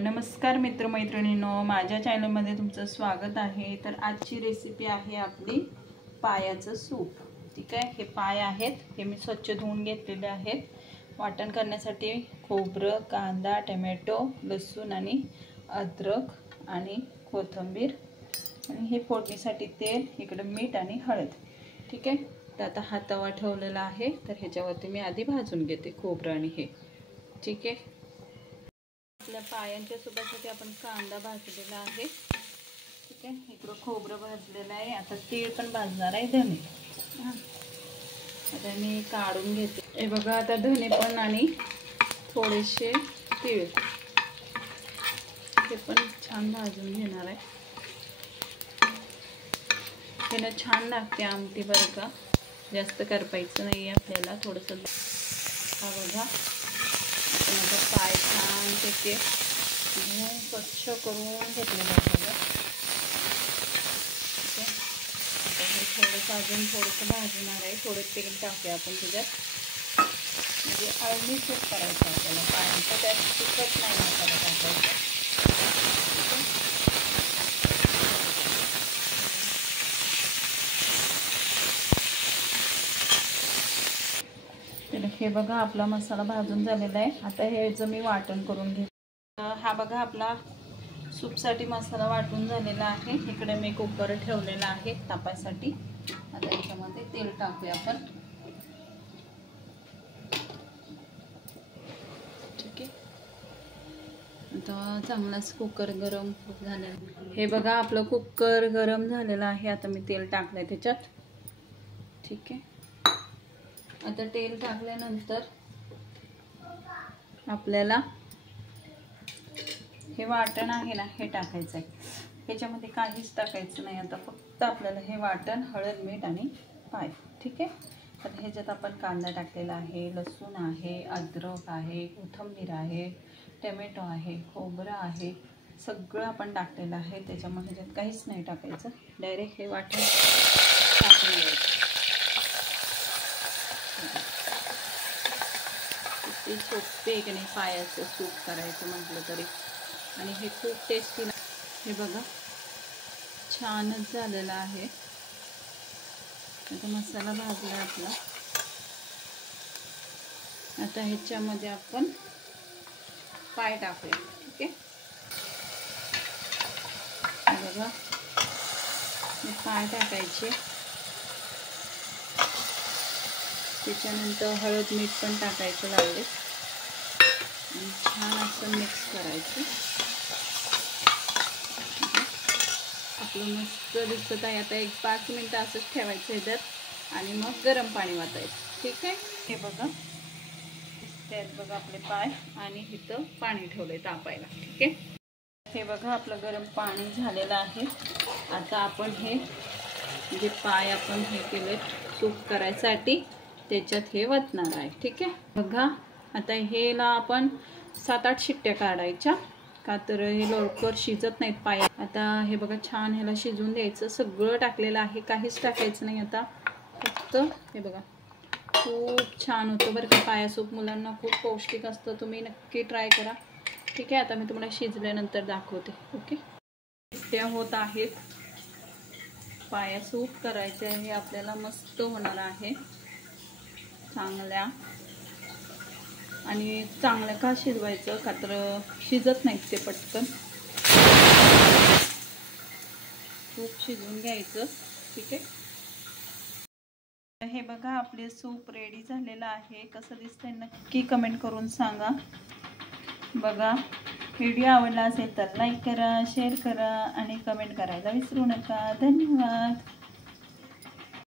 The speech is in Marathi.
नमस्कार मित्रमैत्रिणींनो, माझ्या चॅनलमध्ये तुमचं स्वागत आहे। तर आजची रेसिपी आहे आपली पायाचं सूप। ठीक आहे, हे पाय आहेत, हे मी स्वच्छ धुवून घेतलेले आहेत। वाटण करण्यासाठी खोबरं, कांदा, टोमॅटो, लसूण आणि अद्रक आणि कोथिंबीर आणि हे फोडणीसाठी तेल, इकडे मीठ आणि हळद। ठीक आहे, तर आता हा तवा ठेवलेला आहे, तर ह्याच्यावरती मी आधी भाजून घेते खोबरं आणि हे। ठीक आहे, आपल्या पायांच्या सुपासाठी आपण कांदा भाजलेला आहे। ठीक आहे, इकडं खोबरं भाजलेलं आहे, आता तीळ पण भाजणार आहे, धने। आता मी काढून घेते। हे बघा, आता धने पण आणि थोडेसे तीळ हे पण छान भाजून घेणार आहे। त्याला छान लागते आमटी बरं का, जास्त करपायचं नाही आपल्याला, थोडंसं। हा बघा, आपण आता पाय छान त्याचे धुवून स्वच्छ करून घेतलेलं आहे बघा। ठीक आहे, आता हे थोडंसं अजून थोडंसं भाजणार आहे, थोडं तेल टाकूया आपण त्याच्यात, म्हणजे अळणीसच करायचं आपल्याला पायांचं, त्यात तिखट नाही मसाला टाकायचा। हे बघा, आपला मसाला भाजून झालेला आहे। आता हे जे मी वाटण करून घेते, हा बघा आपला सूपसाठी मसाला वाटून झालेला आहे। इकडे मी कुकर ठेवलेला आहे तापायसाठी। आता याच्यामध्ये तेल टाकूया आपण। ठीक आहे, आता चांगलाच कुकर गरम झालेला। हे बघा, आपलं कुकर गरम झालेलं आहे। आता मी तेल टाकलंय त्याच्यात। ठीक आहे, आता तेल टाकल्यानंतर आपल्याला हे वाटण आहे ना, हे टाकायचं आहे। ह्याच्यामध्ये काहीच टाकायचं नाही, आता फक्त आपल्याला हे वाटण, हळद, मीठ आणि पाय। ठीक आहे, तर ह्याच्यात आपण कांदा टाकलेला आहे, लसूण आहे, अद्रक आहे, कोथिंबीर आहे, टोमॅटो आहे, खोबरं आहे, सगळं आपण टाकलेलं आहे। त्याच्यामध्ये ह्याच्यात काहीच नाही टाकायचं, डायरेक्ट हे वाटण टाकून द्यायचं। ते सोपे आहे की नाही पायाचं सूप करायचं म्हटलं तरी, आणि हे खूप टेस्टी। हे बघा, छानच झालेला आहे। आता मसाला भाजला आपला, आता ह्याच्यामध्ये आपण पाय टाकूया। ठीक आहे, हे बघा, हे पाय टाकायचे, त्याच्यानंतर हळद, मीठ पण टाकायचं लागले आणि छान असं मिक्स करायचं। आपलं मस्त दिसत आहे। आता एक 5 मिनिटं असंच ठेवायचं ह्याच्यात आणि मग गरम पाणी वाटायचं। ठीक आहे, हे बघा, त्यात बघा आपले पाय आणि इथं पाणी ठेवलंय तापायला। ठीक आहे, हे बघा, आपलं गरम पाणी झालेलं आहे। आता आपण हे जे पाय आपण हे केले सूप करायसाठी त्याच्यात हे वतणार आहे। ठीक आहे, बघा, आता हेला आपण 7-8 शिट्ट्या काढायच्या, का तर हे लवकर शिजत नाहीत पाय। आता हे बघा, छान ह्याला शिजून द्यायचं। सगळं टाकलेलं आहे, काहीच टाकायचं नाही आता, फक्त हे बघा, खूप छान होतं बरं का पाया सूप। मुलांना खूप पौष्टिक असतं, तुम्ही नक्की ट्राय करा। ठीक आहे, आता मी तुम्हाला शिजल्यानंतर दाखवते। ओके, ते होत आहेत, पाया सूप करायचे आहे आपल्याला, मस्त होणार आहे चांगल्या। आणि चांगलं का शिजवायचं, का तर शिजत नाहीत ते पटकन, खूप शिजवून घ्यायचं। ठीक आहे, हे बघा, आपले सूप रेडी झालेलं आहे। कसं दिसतंय नक्की कमेंट करून सांगा। बघा, व्हिडिओ आवडला असेल तर लाईक करा, शेअर करा आणि कमेंट करायला विसरू नका। धन्यवाद।